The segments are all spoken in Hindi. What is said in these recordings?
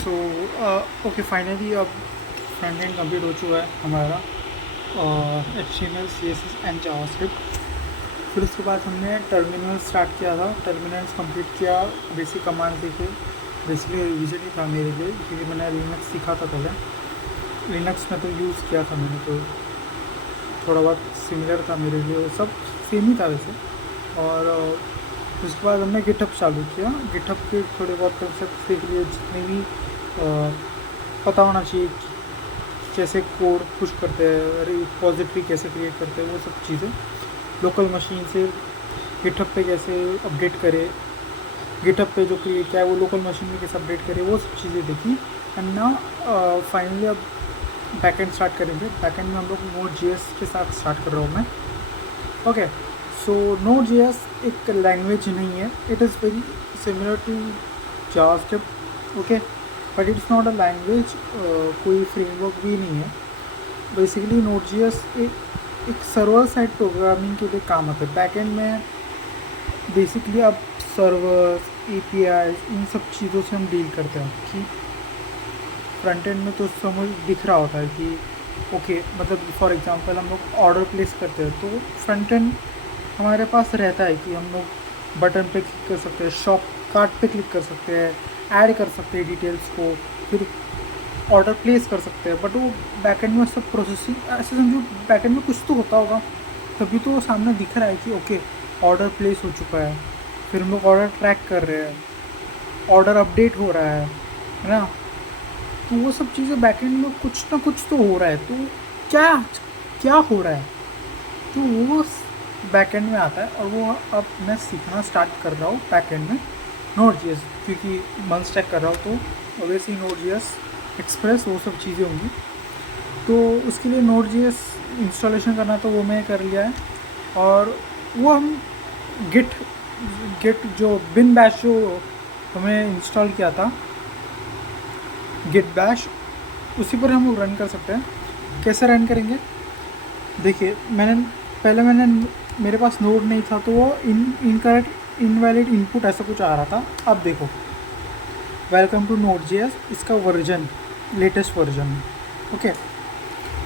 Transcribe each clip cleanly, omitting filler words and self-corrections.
सो ओके, फाइनली अब फ्रंट एंड कंप्लीट हो चुका है हमारा, और HTML CSS एंड जावास्क्रिप्ट। फिर उसके बाद हमने टर्मिनल स्टार्ट किया था, टर्मिनल्स कंप्लीट किया, बेसिक कमांड देखे। बेसिकली रिविजन ही था मेरे लिए, क्योंकि मैंने लिनक्स सीखा था पहले। लिनक्स में तो यूज़ किया था मैंने, तो थोड़ा बहुत सिमिलर था मेरे लिए, वो सब सेम ही था वैसे। और उसके बाद हमने गिटहब चालू किया। गिटहब के थोड़े बहुत कंसेप्ट देख लिए, जितने भी पता होना चाहिए कि कैसे कोड पुश करते हैं, रिपॉजिटरी कैसे क्रिएट करते हैं, वो सब चीज़ें। लोकल मशीन से गिटहब पे कैसे अपडेट करें, गिटहब पे जो क्रिएट किया है वो लोकल मशीन में कैसे अपडेट करें, वो सब चीज़ें देखी। एंड ना फाइनली अब बैकएंड स्टार्ट करेंगे। बैकएंड में हम लोग Node.js के साथ स्टार्ट कर रहा हूँ मैं। ओके, सो Node.js एक लैंग्वेज नहीं है, it is very similar to JavaScript, okay, but it's not a language, कोई फ्रेमवर्क भी नहीं है। बेसिकली Node.js एक सर्वर साइड प्रोग्रामिंग के लिए काम आता है। बैकएंड में बेसिकली अब सर्वर्स, APIs, इन सब चीज़ों से हम डील करते हैं। कि फ्रंट एंड में तो समझ दिख रहा होता है कि ओके, मतलब फॉर एग्जांपल हम लोग ऑर्डर प्लेस करते हैं, तो फ्रंट एंड हमारे पास रहता है कि हम लोग बटन पे क्लिक कर सकते हैं, शॉप कार्ट पे क्लिक कर सकते हैं, ऐड कर सकते हैं डिटेल्स को, फिर ऑर्डर प्लेस कर सकते हैं। बट वो बैकएंड में सब प्रोसेसिंग, ऐसे समझो बैकएंड में कुछ तो होता होगा, तभी तो वो सामने दिख रहा है कि ओके ऑर्डर प्लेस हो चुका है, फिर हम लोग ऑर्डर ट्रैक कर रहे हैं, ऑर्डर अपडेट हो रहा है ना। तो वो सब चीज़ें बैकएंड में कुछ ना कुछ तो हो रहा है। तो क्या क्या हो रहा है, तो वो बैकएंड में आता है। और वो अब मैं सीखना स्टार्ट कर रहा हूँ बैकएंड में Node.js, क्योंकि मन स्टैक कर रहा हूँ, तो ऑब्वियसली Node.js एक्सप्रेस वो सब चीज़ें होंगी। तो उसके लिए Node.js इंस्टॉलेशन करना, तो वो मैं कर लिया है। और वो हम गिट गिट जो बिन बैश जो हमें इंस्टॉल किया था, गिट बैश, उसी पर हम लोग रन कर सकते हैं। कैसे रन करेंगे, देखिए मैंने मेरे पास नोड नहीं था, तो वो इनकरेक्ट इनवैलिड इनपुट ऐसा कुछ आ रहा था। अब देखो, वेलकम टू Node.js, इसका वर्जन लेटेस्ट वर्जन, ओके।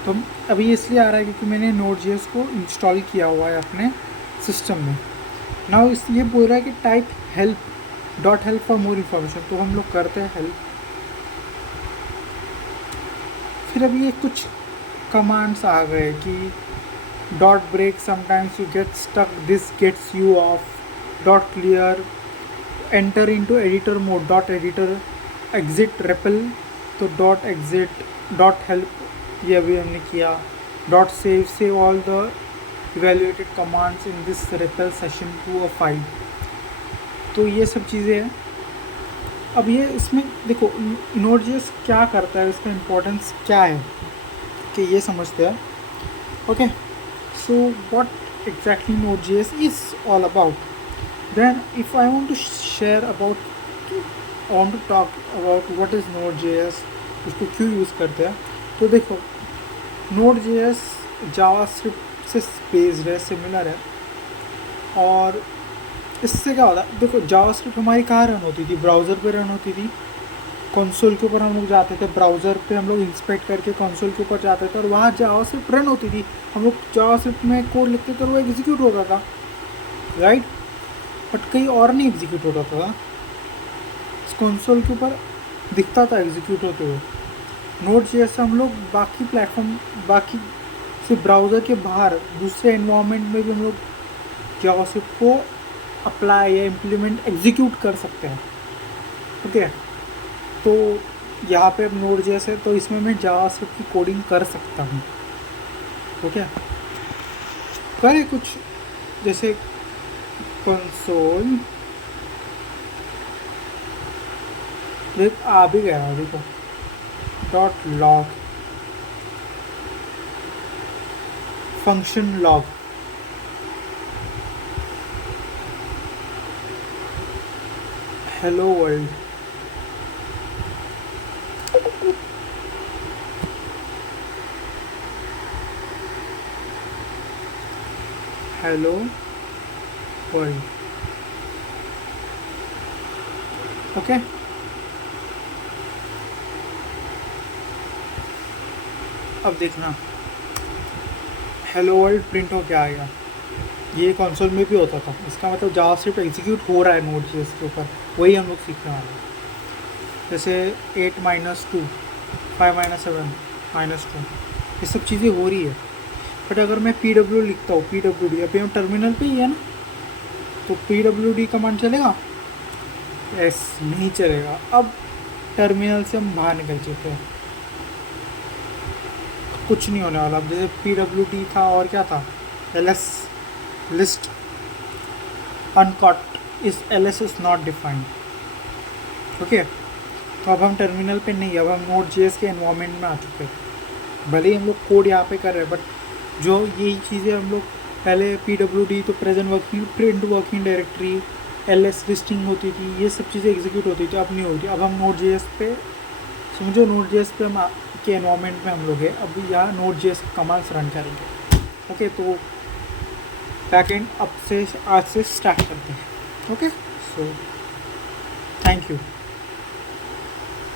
तो अभी इसलिए आ रहा है क्योंकि मैंने Node.js को इंस्टॉल किया हुआ है अपने सिस्टम में। नाउ इस ये बोल रहा है कि type help for more information, तो हम लोग करते हैं हेल्प। फिर अभी ये कुछ कमांड्स आ गए कि dot break, sometimes you get stuck, this gets you off, dot clear, enter into editor mode, dot editor, exit REPL, तो डॉट एग्जिट, डॉट हेल्प ये अभी हमने किया, dot save all the evaluated commands in this REPL session to a file. तो ये सब चीज़ें हैं। अब ये इसमें देखो Node.js क्या करता है, इसका इम्पोर्टेंस क्या है, कि ये समझते हैं। Okay, so what exactly Node.js is all about? Then if I want to share about, I want to talk about what is Node.js, उसको क्यों यूज़ करते हैं। तो देखो Node.js जावास्क्रिप्ट से बेस्ड है, सिमिलर है। और इससे क्या होता है, देखो जावास्क्रिप्ट हमारी कहाँ रन होती थी, ब्राउज़र पे रन होती थी। कंसोल के ऊपर हम लोग जाते थे, ब्राउज़र पे हम लोग इंस्पेक्ट करके कंसोल के ऊपर जाते थे, और वहाँ जावास्क्रिप्ट रन होती थी। हम लोग जावास्क्रिप्ट में कोड लिखते थे और वो एग्जीक्यूट होता था, राइट। बट कहीं और नहीं एग्जीक्यूट होता था, कंसोल के ऊपर दिखता था एग्जीक्यूट होते हुए। Node.js से हम लोग बाकी प्लेटफॉर्म, बाकी से ब्राउज़र के बाहर दूसरे एनवायरनमेंट में भी हम लोग जावास्क्रिप्ट को अप्लाई या इम्प्लीमेंट एग्जीक्यूट कर सकते हैं, ओके। तो यहाँ पे अब Node.js है, तो इसमें मैं जावास्क्रिप्ट की कोडिंग कर सकता हूँ, ओके। करें कुछ जैसे कंसोल, देख आ भी गया, देखो dot log, function log, hello world, hello world, okay. अब देखना हेलो वर्ल्ड प्रिंट हो क्या आएगा, ये कंसोल में भी होता था, इसका मतलब जावास्क्रिप्ट एग्जीक्यूट हो रहा है नोड.जेएस के ऊपर, वही हम लोग सीखने वाले हैं। जैसे 8-2 5-7-2 ये सब चीज़ें हो रही है। बट अगर मैं PW लिखता हूँ, PWD अभी हम टर्मिनल पे ही है ना, तो PWD कमांड चलेगा? यस, नहीं चलेगा। अब टर्मिनल से हम बाहर निकल चुके हैं, कुछ नहीं होने वाला। अब जैसे PWD था और क्या था, ls लिस्ट अनकॉट इस ls is not defined. Okay, तो अब हम टर्मिनल पे नहीं, अब हम नोड.जेएस के एनवायरनमेंट में आ चुके हैं। भले ही हम लोग कोड यहाँ पे कर रहे हैं, बट जो यही चीज़ें हम लोग पहले PWD तो present working, print working directory, ls listing होती थी, ये सब चीज़ें एग्जीक्यूट होती थी, अब नहीं होती। अब हम नोड.जेएस पे समझो, नोड.जेएस पे हम के एनवायरनमेंट में हम लोग हैं, अब यहाँ नोड.जेएस कमांड्स रन करेंगे। ओके, तो बैकएंड अब से आज से स्टार्ट करते हैं। Okay, so thank you.